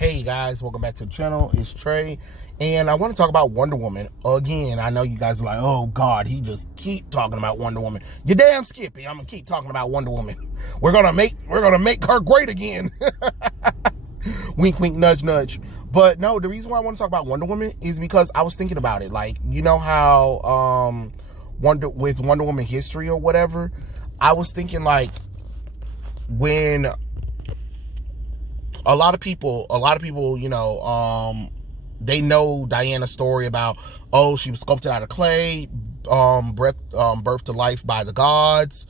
Hey guys, welcome back to the channel. It's Trey, and I want to talk about Wonder Woman again. I know you guys are like, oh God, he just keep talking about Wonder Woman. You damn Skippy, I'm gonna keep talking about Wonder Woman. We're gonna make her great again. Wink, wink, nudge, nudge. But no, the reason why I want to talk about Wonder Woman is because I was thinking about it. Like, you know how Wonder Woman history or whatever, I was thinking like when a lot of people, you know, they know Diana's story about, oh, she was sculpted out of clay, birthed to life by the gods.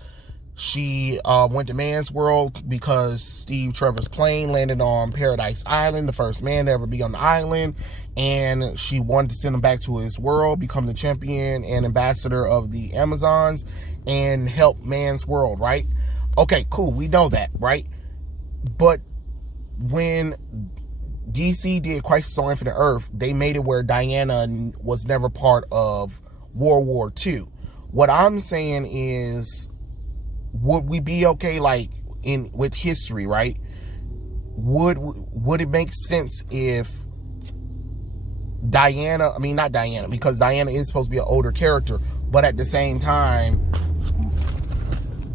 She went to man's world because Steve Trevor's plane landed on Paradise Island, the first man to ever be on the island, and she wanted to send him back to his world, become the champion and ambassador of the Amazons, and help man's world, right? Okay, cool, we know that, right? But when DC did Crisis on Infinite Earth, they made it where Diana was never part of World War II. What I'm saying is, would we be okay, like, with history, right? Would it make sense if Diana, I mean, not Diana, because Diana is supposed to be an older character, but at the same time,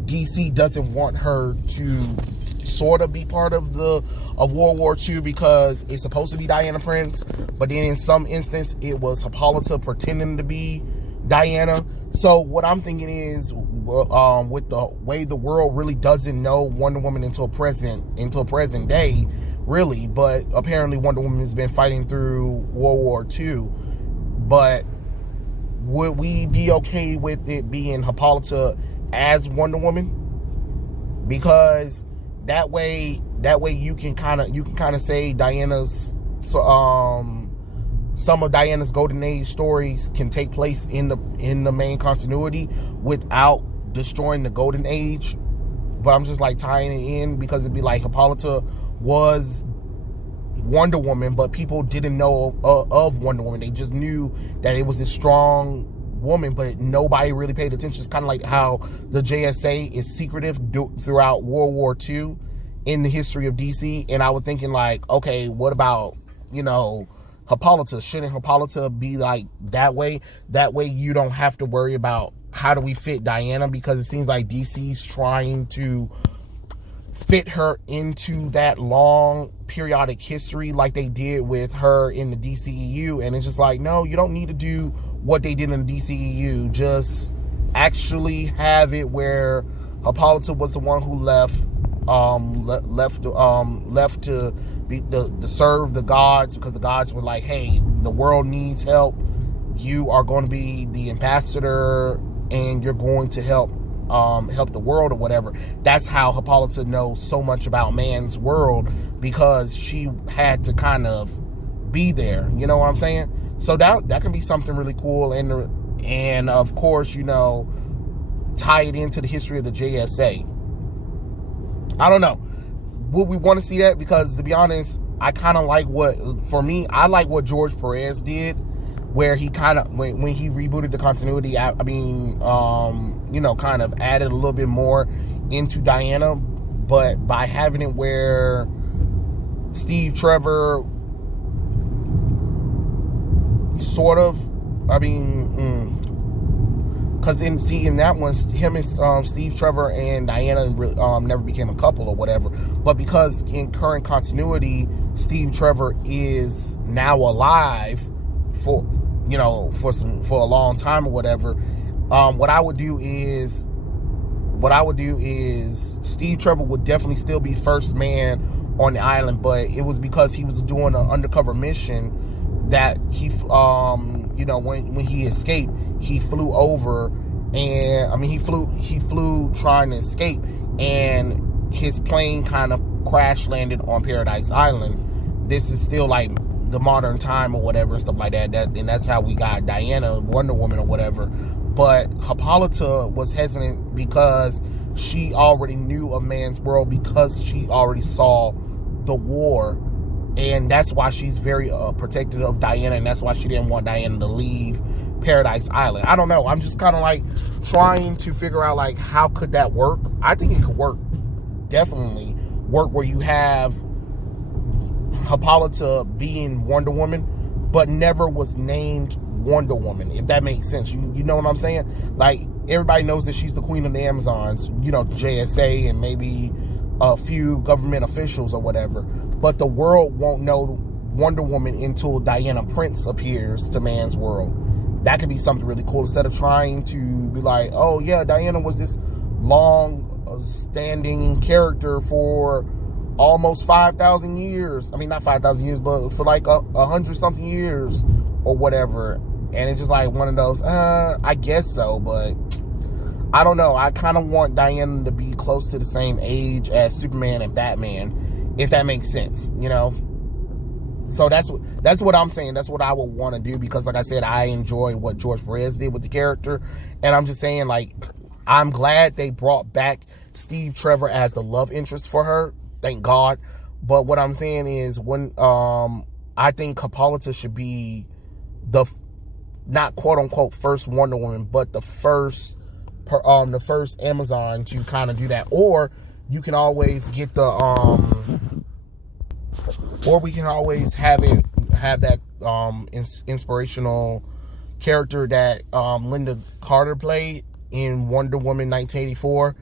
DC doesn't want her to sort of be part of World War II because it's supposed to be Diana Prince, but then in some instance it was Hippolyta pretending to be Diana. So what I'm thinking is, with the way the world really doesn't know Wonder Woman until present day, really, but apparently Wonder Woman has been fighting through World War II. But would we be okay with it being Hippolyta as Wonder Woman? Because that way you can kind of say Diana's, some of Diana's golden age stories can take place in the main continuity without destroying the golden age. But I'm just like tying it in because it'd be like Hippolyta was Wonder Woman, but people didn't know of Wonder Woman. They just knew that it was this strong woman, but nobody really paid attention. It's kind of like how the JSA is secretive throughout World War II in the history of DC. And I was thinking like, okay, what about, you know, Hippolyta? Shouldn't Hippolyta be like that way? That way you don't have to worry about how do we fit Diana, because it seems like DC's trying to fit her into that long periodic history like they did with her in the DCEU. And it's just like, no, you don't need to do what they did in the DCEU. Just actually have it where Hippolyta was the one who left to be to serve the gods, because the gods were like, hey, the world needs help. You are going to be the ambassador and you're going to help the world or whatever. That's how Hippolyta knows so much about man's world, because she had to kind of be there. You know what I'm saying? So that can be something really cool, and of course, you know, tie it into the history of the JSA. I don't know. Would we want to see that? Because to be honest, I kind of like I like what George Perez did, where he kind of, when he rebooted the continuity, I mean, you know, kind of added a little bit more into Diana, but by having it where Steve Trevor sort of, I mean, because in that one, him and Steve Trevor and Diana never became a couple or whatever. But because in current continuity, Steve Trevor is now alive for a long time or whatever. What I would do is Steve Trevor would definitely still be first man on the island, but it was because he was doing an undercover mission that he, you know, when he escaped, he flew over, and I mean he flew trying to escape, and his plane kind of crash landed on Paradise Island. This is still like the modern time or whatever and stuff like that. And that's how we got Diana, Wonder Woman or whatever. But Hippolyta was hesitant because she already knew of man's world, because she already saw the war. And that's why she's very protective of Diana, and that's why she didn't want Diana to leave Paradise Island. I don't know. I'm just kind of like trying to figure out like how could that work. I think it could work. Definitely work where you have Hippolyta being Wonder Woman, but never was named Wonder Woman, if that makes sense. You know what I'm saying? Like, everybody knows that she's the queen of the Amazons, you know, JSA and maybe a few government officials or whatever. But the world won't know Wonder Woman until Diana Prince appears to man's world. That could be something really cool, instead of trying to be like, oh yeah, Diana was this long standing character for almost 5,000 years. I mean, not 5,000 years, but for like 100 something years or whatever. And it's just like one of those, I guess so, but I don't know. I kind of want Diana to be close to the same age as Superman and Batman, if that makes sense, you know? So that's what I'm saying. That's what I would want to do, because like I said, I enjoy what George Perez did with the character. And I'm just saying, like, I'm glad they brought back Steve Trevor as the love interest for her. Thank God. But what I'm saying is, when I think Hippolyta should be the, not quote unquote first Wonder Woman, but the first Amazon to kind of do that. Or you can always get the or we can always have that inspirational character that Linda Carter played in Wonder Woman 1984,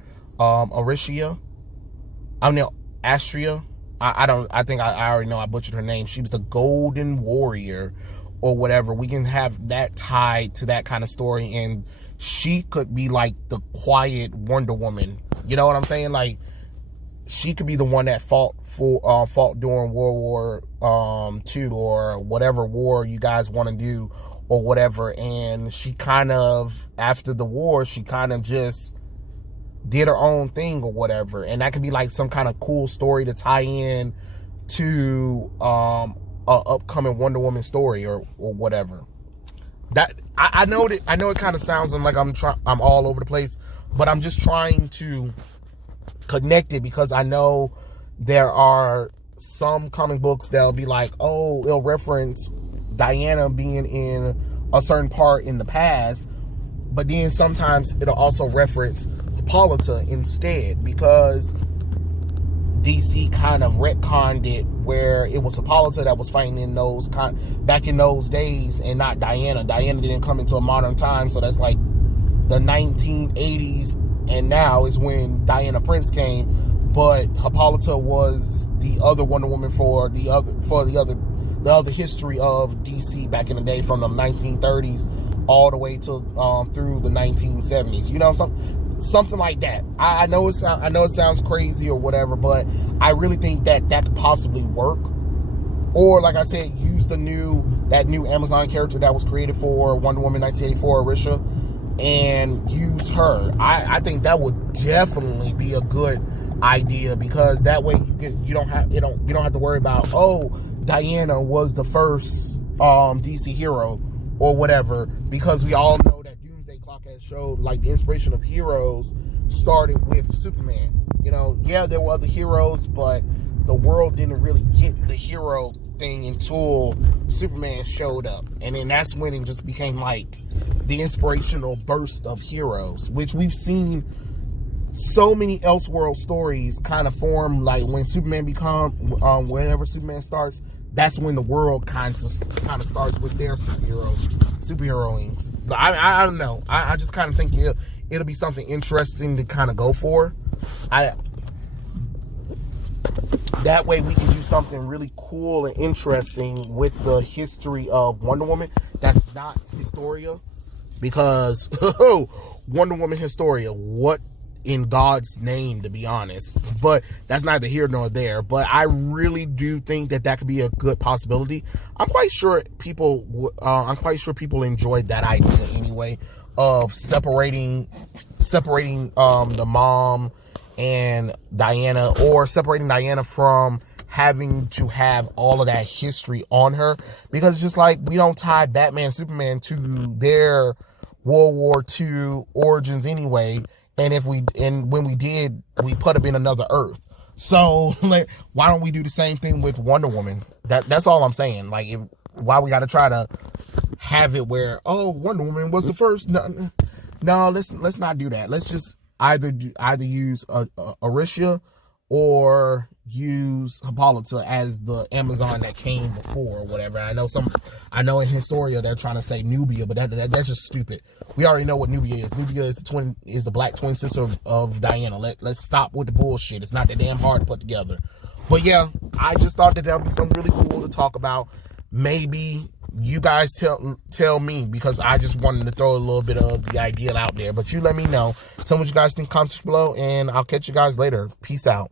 Astria. I think I already know I butchered her name. She was the Golden Warrior or whatever. We can have that tied to that kind of story, and she could be like the quiet Wonder Woman. You know what I'm saying? Like, she could be the one that fought during World War II or whatever war you guys want to do or whatever. And she kind of, after the war, she kind of just did her own thing or whatever. And that could be like some kind of cool story to tie in to a upcoming Wonder Woman story or whatever. That I know it kind of sounds like I'm all over the place, but I'm just trying to connect it, because I know there are some comic books that'll be like, oh, it'll reference Diana being in a certain part in the past, but then sometimes it'll also reference Hippolyta instead, because DC kind of retconned it where it was Hippolyta that was fighting in those back in those days, and not Diana. Diana didn't come into a modern time, so that's like the 1980s, and now is when Diana Prince came. But Hippolyta was the other Wonder Woman for the other history of DC back in the day, from the 1930s all the way to through the 1970s. You know, something like that. I know it sounds crazy or whatever, but I really think that could possibly work. Or, like I said, use that new Amazon character that was created for Wonder Woman 1984, Arisha, and use her. I think that would definitely be a good idea, because that way you don't have to worry about, oh, Diana was the first DC hero or whatever, because we all know that Doomsday Clock has showed, like, the inspiration of heroes started with Superman. You know, yeah, there were other heroes, but the world didn't really get the hero thing until Superman showed up, and then that's when it just became like the inspirational burst of heroes, which we've seen so many Elseworld stories kind of form. Like, when Superman whenever Superman starts, that's when the world kind of starts with their superheroings. But I don't know. I just kind of think it'll be something interesting to kind of go for. That way we can do something really cool and interesting with the history of Wonder Woman that's not Historia. Because Wonder Woman Historia, what in God's name, to be honest? But that's neither here nor there. But I really do think that could be a good possibility. I'm quite sure people enjoyed that idea anyway, of separating the mom and Diana, or separating Diana from having to have all of that history on her, because it's just like, we don't tie Batman and Superman to their World War II origins anyway, and when we did, we put them in another Earth. So like, why don't we do the same thing with Wonder Woman? That's all I'm saying. Like, why we got to try to have it where, oh, Wonder Woman was the first? No, let's not do that. Let's just either use Arisha or use Hippolyta as the Amazon that came before or whatever. I know in Historia they're trying to say Nubia, but that's just stupid. We already know what Nubia is. Nubia is the black twin sister of Diana. Let's stop with the bullshit. It's not that damn hard to put together. But yeah, I just thought that would be something really cool to talk about. Maybe you guys tell me, because I just wanted to throw a little bit of the idea out there. But you let me know. Tell me what you guys think in the comments below, and I'll catch you guys later. Peace out.